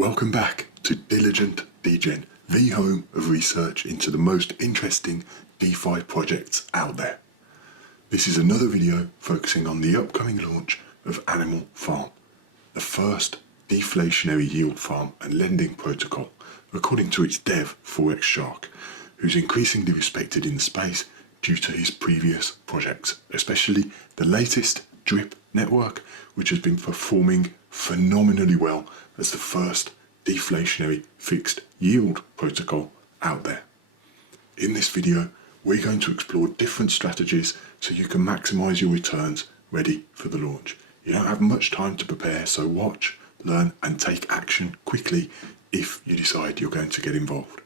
Welcome back to Diligent Degen, the home of research into the most interesting DeFi projects out there. This is another video focusing on the upcoming launch of Animal Farm, the first deflationary yield farm and lending protocol, according to its dev, Forex Shark, who's increasingly respected in the space due to his previous projects, especially the latest Drip network, which has been performing phenomenally well as the first deflationary fixed yield protocol out there. In this video, we're going to explore different strategies so you can maximize your returns ready for the launch. You don't have much time to prepare, so watch, learn, and take action quickly if you decide you're going to get involved.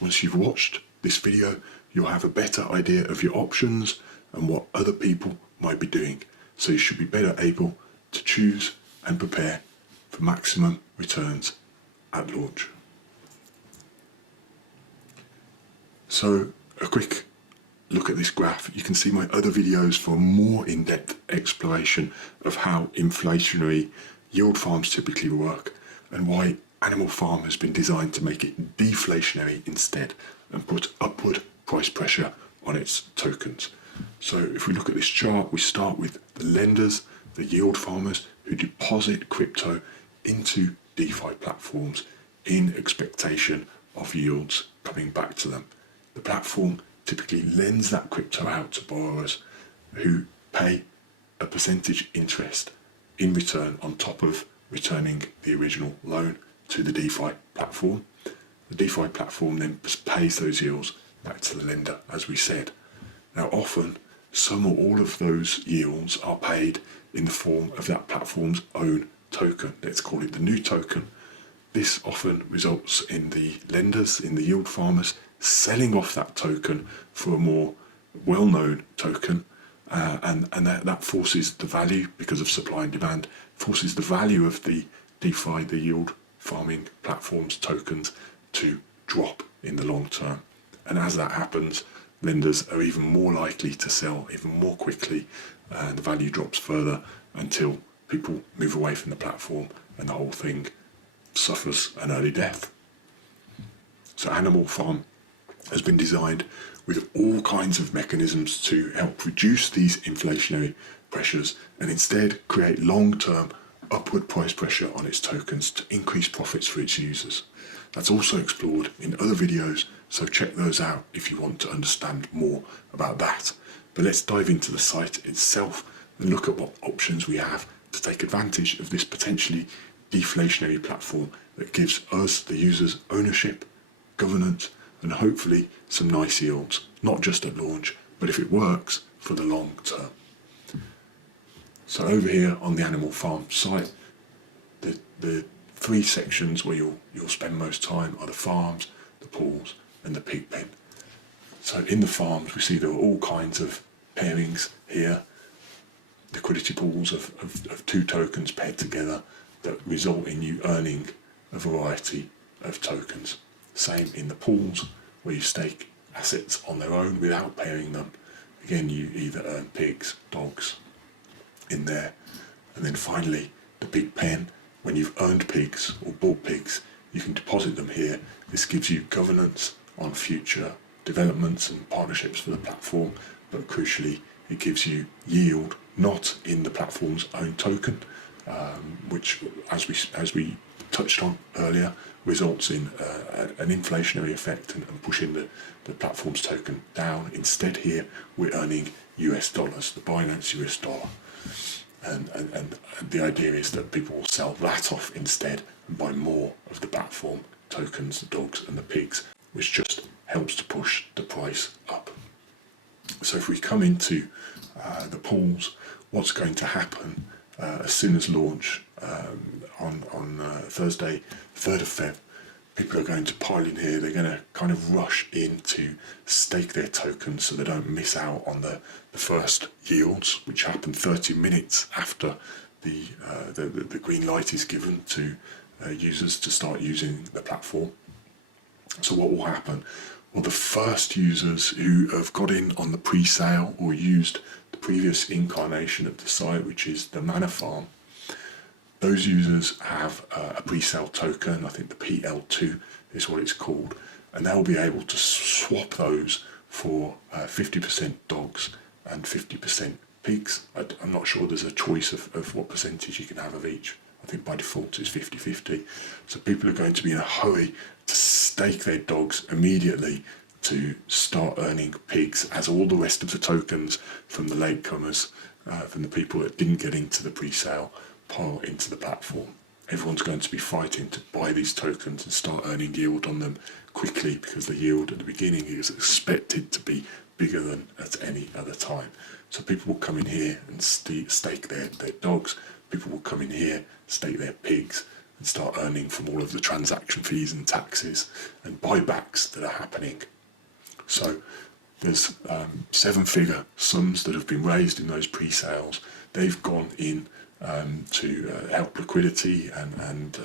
Once you've watched this video, you'll have a better idea of your options and what other people might be doing, so you should be better able to choose and prepare for maximum returns at launch. So a quick look at this graph. You can see my other videos for a more in-depth exploration of how inflationary yield farms typically work and why Animal Farm has been designed to make it deflationary instead and put upward price pressure on its tokens. So if we look at this chart, we start with the lenders, the yield farmers who deposit crypto into DeFi platforms in expectation of yields coming back to them. The platform typically lends that crypto out to borrowers who pay a percentage interest in return on top of returning the original loan to the DeFi platform. The DeFi platform then pays those yields back to the lender, as we said. Now often, some or all of those yields are paid in the form of that platform's own token. Let's call it the new token. This often results in the lenders, in the yield farmers, selling off that token for a more well-known token, and that forces the value, because of supply and demand, forces the value of the DeFi, the yield farming platform's tokens, to drop in the long term. And as that happens, lenders are even more likely to sell even more quickly, and the value drops further until people move away from the platform and the whole thing suffers an early death. So Animal Farm has been designed with all kinds of mechanisms to help reduce these inflationary pressures and instead create long-term upward price pressure on its tokens to increase profits for its users. That's also explored in other videos, so check those out if you want to understand more about that. But let's dive into the site itself and look at what options we have to take advantage of this potentially deflationary platform that gives us, the users, ownership, governance, and hopefully some nice yields, not just at launch, but if it works, for the long term. So over here on the Animal Farm site, the three sections where you'll spend most time are the farms, the pools, and the pig pen. So in the farms, we see there are all kinds of pairings here, liquidity pools of two tokens paired together that result in you earning a variety of tokens. Same in the pools, where you stake assets on their own without pairing them. Again, you either earn pigs, dogs in there. And then finally, the pig pen. When you've earned pigs or bought pigs, you can deposit them here. This gives you governance on future developments and partnerships for the platform, but crucially, it gives you yield not in the platform's own token, which, as we touched on earlier, results in an inflationary effect and pushing the platform's token down. Instead here, we're earning US dollars, the Binance US dollar. And the idea is that people will sell that off instead and buy more of the platform tokens, the dogs and the pigs, which just helps to push the price up. So if we come into the pools, what's going to happen as soon as launch on Thursday, 3rd of Feb, people are going to pile in here. They're going to kind of rush in to stake their tokens so they don't miss out on the first yields, which happen 30 minutes after the green light is given to users to start using the platform. So what will happen? Well, the first users who have got in on the pre-sale or used the previous incarnation of the site, which is the Mana Farm, those users have a pre-sale token. I think the PL2 is what it's called, and they'll be able to swap those for 50% dogs and 50% pigs. I'm not sure there's a choice of what percentage you can have of each. I think by default it's 50-50. So people are going to be in a hurry to stake their dogs immediately to start earning pigs, as all the rest of the tokens from the latecomers, from the people that didn't get into the pre-sale, pile into the platform. Everyone's going to be fighting to buy these tokens and start earning yield on them quickly, because the yield at the beginning is expected to be bigger than at any other time. So people will come in here and stake their dogs. People will come in here, stake their pigs, and start earning from all of the transaction fees and taxes and buybacks that are happening. So there's 7-figure sums that have been raised in those pre-sales. They've gone in to help liquidity and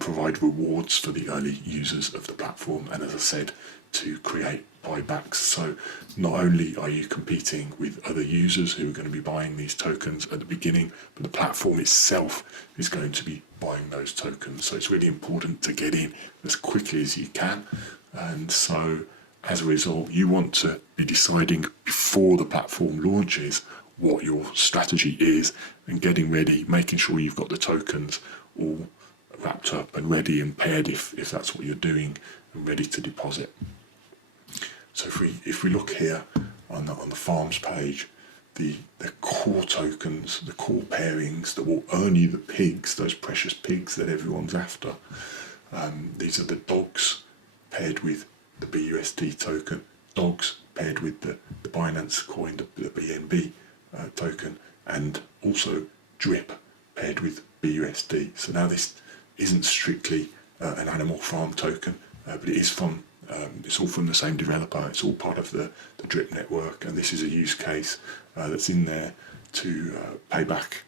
provide rewards for the early users of the platform, and as I said, to create buybacks. So not only are you competing with other users who are going to be buying these tokens at the beginning, but the platform itself is going to be buying those tokens. So it's really important to get in as quickly as you can. And so as a result, you want to be deciding before the platform launches what your strategy is, and getting ready, making sure you've got the tokens all wrapped up and ready and paired if that's what you're doing, and ready to deposit. So if we look here on the farms page, the core tokens, the core pairings that will earn you the pigs, those precious pigs that everyone's after. These are the dogs paired with the BUSD token, dogs paired with the Binance coin, the BNB token, and also drip paired with BUSD. So now this isn't strictly an Animal Farm token, but it is from it's all from the same developer. It's all part of the drip network, and this is a use case that's in there to pay back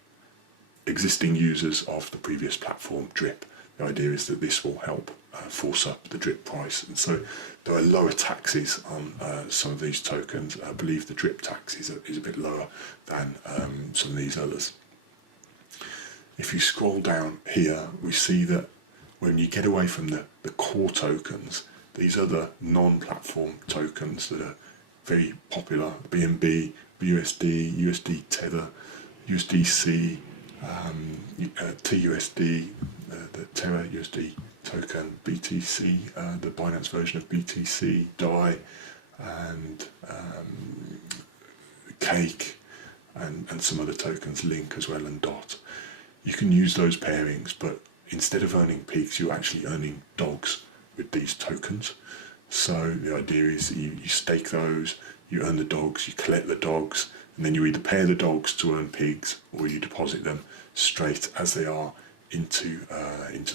existing users of the previous platform, drip. The idea is that this will help force up the drip price, and so there are lower taxes on some of these tokens. I believe the drip tax is a bit lower than some of these others. If you scroll down here, we see that when you get away from the core tokens, these other non-platform tokens that are very popular, BNB, BUSD, USD Tether, USDC, TUSD, the Terra USD token, BTC, the Binance version of BTC, DAI, and Cake, and some other tokens, Link as well, and DOT. You can use those pairings, but instead of earning pigs, you're actually earning dogs with these tokens. So the idea is that you stake those, you earn the dogs, you collect the dogs, and then you either pair the dogs to earn pigs, or you deposit them straight as they are into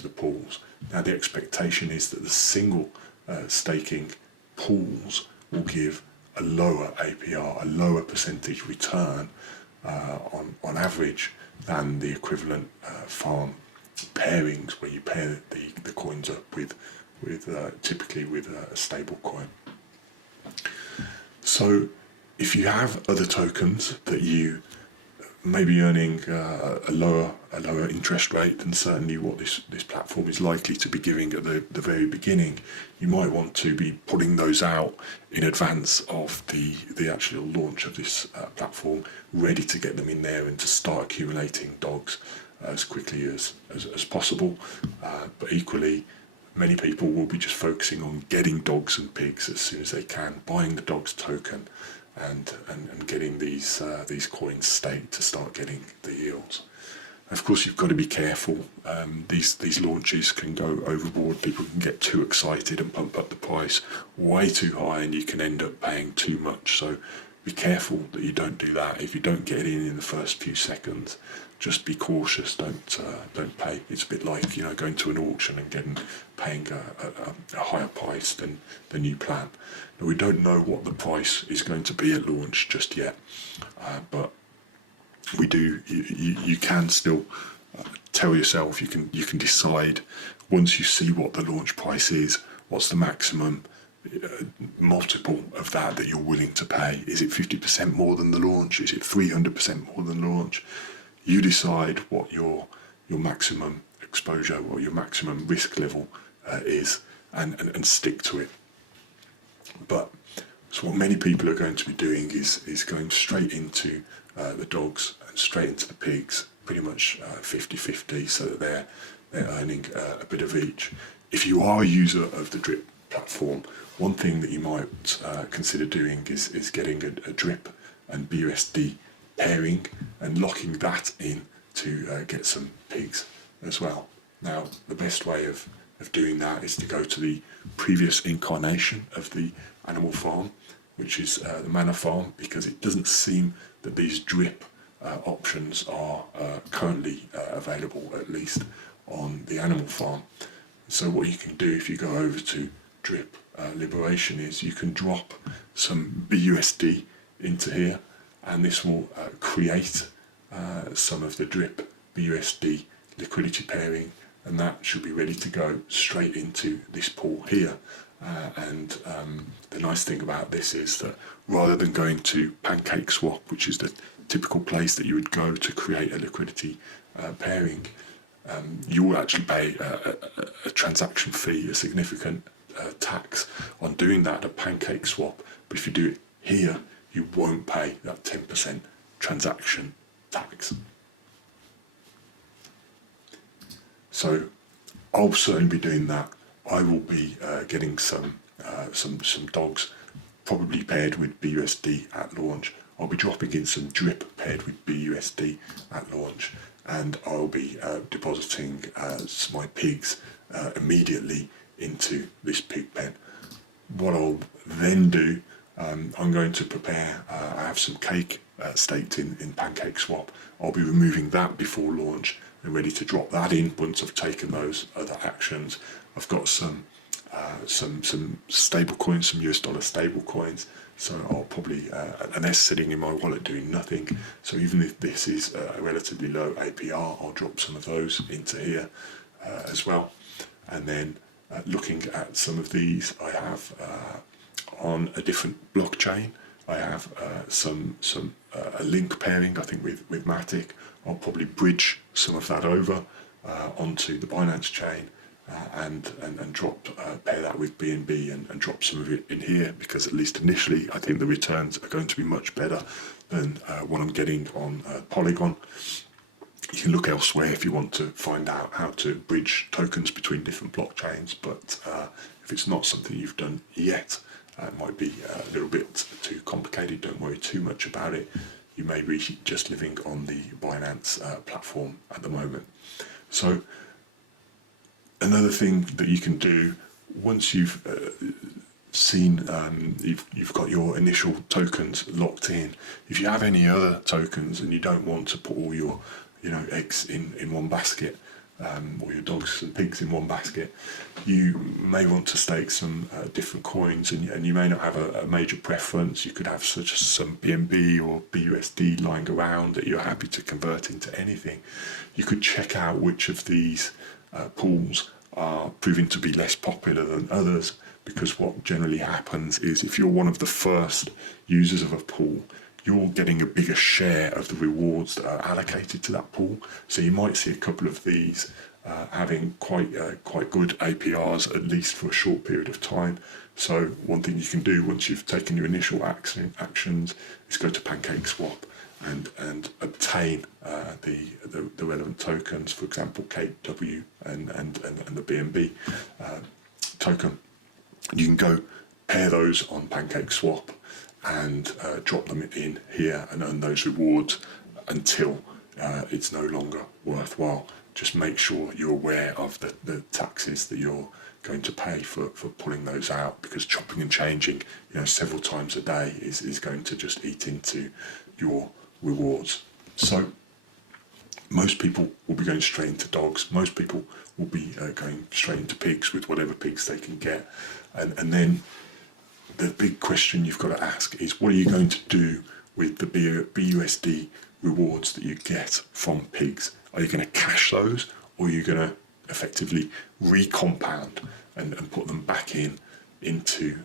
the pools. Now the expectation is that the single staking pools will give a lower APR, a lower percentage return on average than the equivalent farm pairings, where you pair the coins up with typically with a stable coin. So if you have other tokens that you may be earning a lower interest rate than certainly what this platform is likely to be giving at the very beginning, you might want to be putting those out in advance of the actual launch of this platform, ready to get them in there and to start accumulating dogs as quickly as possible. But equally, many people will be just focusing on getting dogs and pigs as soon as they can, buying the dogs token, and getting these coins staked to start getting the yields. Of course, you've got to be careful. These launches can go overboard. People can get too excited and pump up the price way too high, and you can end up paying too much. So be careful that you don't do that. If you don't get in the first few seconds, just be cautious. Don't pay. It's a bit like going to an auction and paying a higher price than you plan. Now, we don't know what the price is going to be at launch just yet, but we do. You can still tell yourself. You can decide once you see what the launch price is. What's the maximum multiple of that you're willing to pay? Is it 50% more than the launch? Is it 300% more than launch? You decide what your maximum exposure or your maximum risk level is, and stick to it. But so what many people are going to be doing is going straight into the dogs and straight into the pigs, pretty much 50-50, so that they're earning a bit of each. If you are a user of the drip platform, one thing that you might consider doing is getting a drip and BUSD pairing and locking that in to get some pigs as well. Now, the best way of doing that is to go to the previous incarnation of the animal farm, which is the manor farm, because it doesn't seem that these drip options are currently available, at least on the animal farm. So what you can do if you go over to drip liberation is you can drop some BUSD into here, and this will create some of the drip BUSD liquidity pairing, and that should be ready to go straight into this pool here. And the nice thing about this is that rather than going to PancakeSwap, which is the typical place that you would go to create a liquidity pairing, you will actually pay a transaction fee, a significant tax on doing that at PancakeSwap. But if you do it here, you won't pay that 10% transaction tax. So I'll certainly be doing that. I will be getting some dogs, probably paired with BUSD at launch. I'll be dropping in some drip paired with BUSD at launch, and I'll be depositing my pigs immediately into this pig pen. What I'll then do, I'm going to prepare, I have some cake staked in PancakeSwap. I'll be removing that before launch and ready to drop that in once I've taken those other actions. I've got some stable coins, some US dollar stable coins, so I'll probably, and they're sitting in my wallet doing nothing. So even if this is a relatively low APR, I'll drop some of those into here as well. And then looking at some of these, I have on a different blockchain, I have a link pairing, I think with Matic. I'll probably bridge some of that over onto the Binance chain and pair that with BNB and drop some of it in here, because at least initially I think the returns are going to be much better than what I'm getting on Polygon. You can look elsewhere if you want to find out how to bridge tokens between different blockchains, but if it's not something you've done yet, it might be a little bit too complicated. Don't worry too much about it. You may be just living on the Binance platform at the moment. So another thing that you can do once you've seen you've got your initial tokens locked in, if you have any other tokens and you don't want to put all your eggs in one basket, or your dogs and pigs in one basket, you may want to stake some different coins, and you may not have a major preference. You could have such as some BNB or BUSD lying around that you're happy to convert into anything. You could check out which of these pools are proving to be less popular than others, because what generally happens is if you're one of the first users of a pool, you're getting a bigger share of the rewards that are allocated to that pool. So you might see a couple of these having quite good APRs, at least for a short period of time. So one thing you can do once you've taken your initial actions is go to PancakeSwap and obtain the relevant tokens, for example, KW and the BNB token. You can go pair those on PancakeSwap and drop them in here and earn those rewards until it's no longer worthwhile. Just make sure you're aware of the taxes that you're going to pay for pulling those out, because chopping and changing several times a day is going to just eat into your rewards. So most people will be going straight into dogs. Most people will be going straight into pigs with whatever pigs they can get, and then the big question you've got to ask is, what are you going to do with the BUSD rewards that you get from pigs? Are you going to cash those, or are you going to effectively recompound and put them back into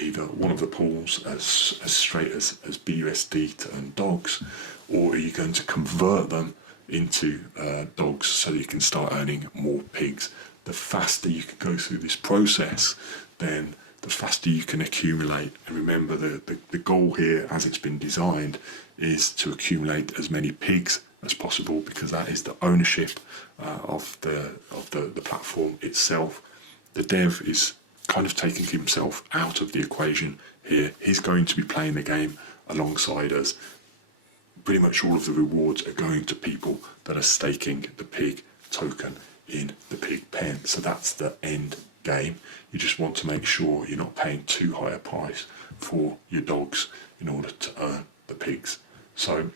either one of the pools as straight as BUSD to earn dogs, or are you going to convert them into dogs so that you can start earning more pigs? The faster you can go through this process, then the faster you can accumulate. And remember, the goal here, as it's been designed, is to accumulate as many pigs as possible, because that is the ownership of the platform itself. The dev is kind of taking himself out of the equation here. He's going to be playing the game alongside us. Pretty much all of the rewards are going to people that are staking the pig token in the pig pen. So that's the end game. You just want to make sure you're not paying too high a price for your dogs in order to earn the pigs. So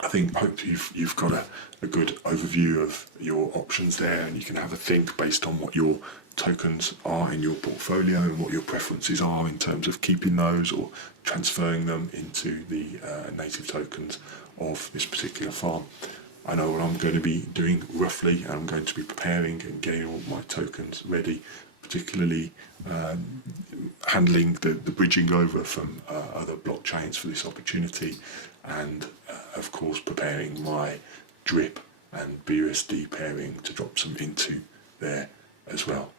I hope you've got a good overview of your options there, and you can have a think based on what your tokens are in your portfolio and what your preferences are in terms of keeping those or transferring them into the native tokens of this particular farm. I know what I'm going to be doing roughly, and I'm going to be preparing and getting all my tokens ready, particularly handling the bridging over from other blockchains for this opportunity, and of course preparing my drip and BUSD pairing to drop some into there as well.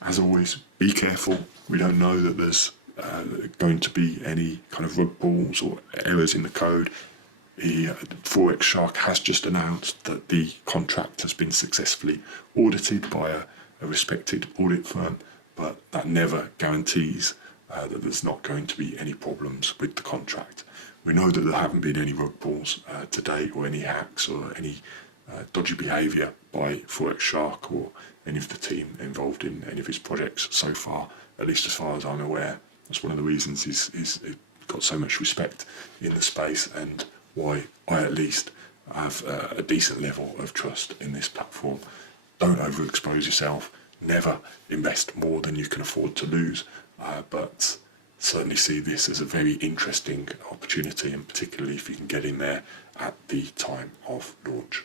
As always, be careful. We don't know that there's going to be any kind of rug pulls or errors in the code. The Forex Shark has just announced that the contract has been successfully audited by a respected audit firm, but that never guarantees that there's not going to be any problems with the contract. We know that there haven't been any rug pulls to date, or any hacks or any dodgy behaviour by Forex Shark or any of the team involved in any of his projects so far, at least as far as I'm aware. That's one of the reasons he's got so much respect in the space, and why I at least have a decent level of trust in this platform. Don't overexpose yourself, never invest more than you can afford to lose, but certainly see this as a very interesting opportunity, and particularly if you can get in there at the time of launch.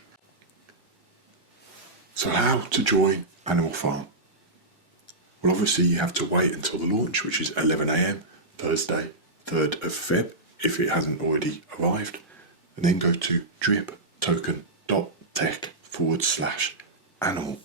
So how to join Animal Farm? Well, obviously you have to wait until the launch, which is 11 AM, Thursday, 3rd of Feb, if it hasn't already arrived, and then go to driptoken.tech/animal.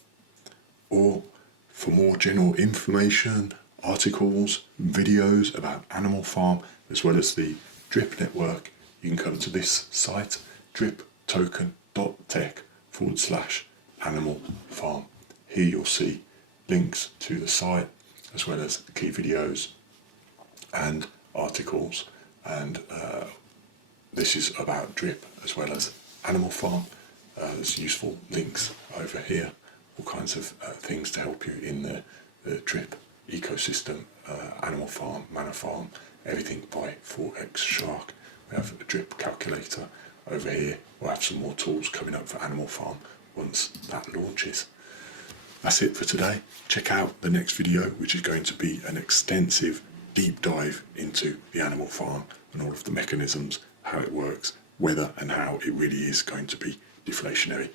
Or for more general information, articles, videos about Animal Farm, as well as the Drip network, you can come to this site, driptoken.tech/Animal Farm. Here you'll see links to the site, as well as key videos and articles, and this is about Drip as well as Animal Farm. There's useful links over here, all kinds of things to help you in the Drip ecosystem, Animal Farm, Manor Farm, everything by Forex Shark. We have a Drip calculator over here. We'll have some more tools coming up for Animal Farm once that launches. That's it for today. Check out the next video, which is going to be an extensive deep dive into the Animal Farm and all of the mechanisms, how it works, whether and how it really is going to be deflationary.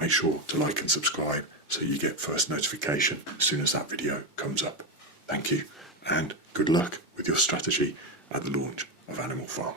Make sure to like and subscribe so you get first notification as soon as that video comes up. Thank you, and good luck with your strategy at the launch of Animal Farm.